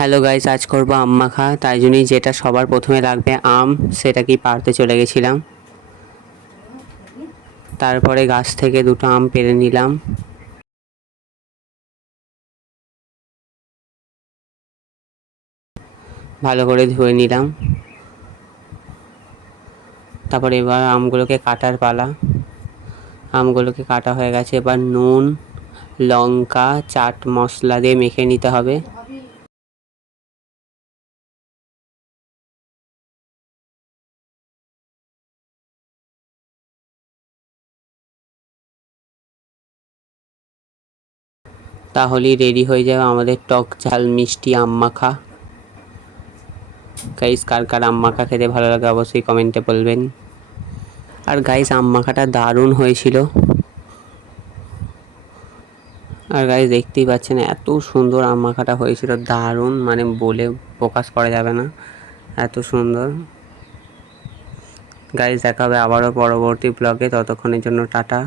Hello guys, আজ করবো আম মাখা। তাই জন্যই যেটা সবার প্রথমে লাগবে আম, সেটাকেই পাড়তে চলে গেছিলাম। তারপরে গাছ থেকে দুটো আম পেড়ে নিলাম। ভালো করে ধুয়ে নিলাম। তারপরে এবার আমগুলোকে কাটার পালা। আমগুলোকে কাটা হয়ে গেছে। এবার নুন, লঙ্কা, চাট মশলা দিয়ে মেখে নিতে হবে। তাহলেই রেডি হয়ে যাবে আমাদের টক ঝাল মিষ্টি আম মাখা। গাইস, কার কার আম মাখা খেতে ভালো লাগে অবশ্যই কমেন্টে বলবেন। আর গাইস, আম মাখাটা দারুণ হয়েছিল। আর গাইস, দেখতেই পাচ্ছেন এত সুন্দর আম মাখাটা হয়েছিল, দারুণ, মানে বলে প্রকাশ করা যাবে না, এত সুন্দর। গাইস, দেখা হবে আবারও পরবর্তী ব্লগে। ততক্ষণের জন্য টাটা।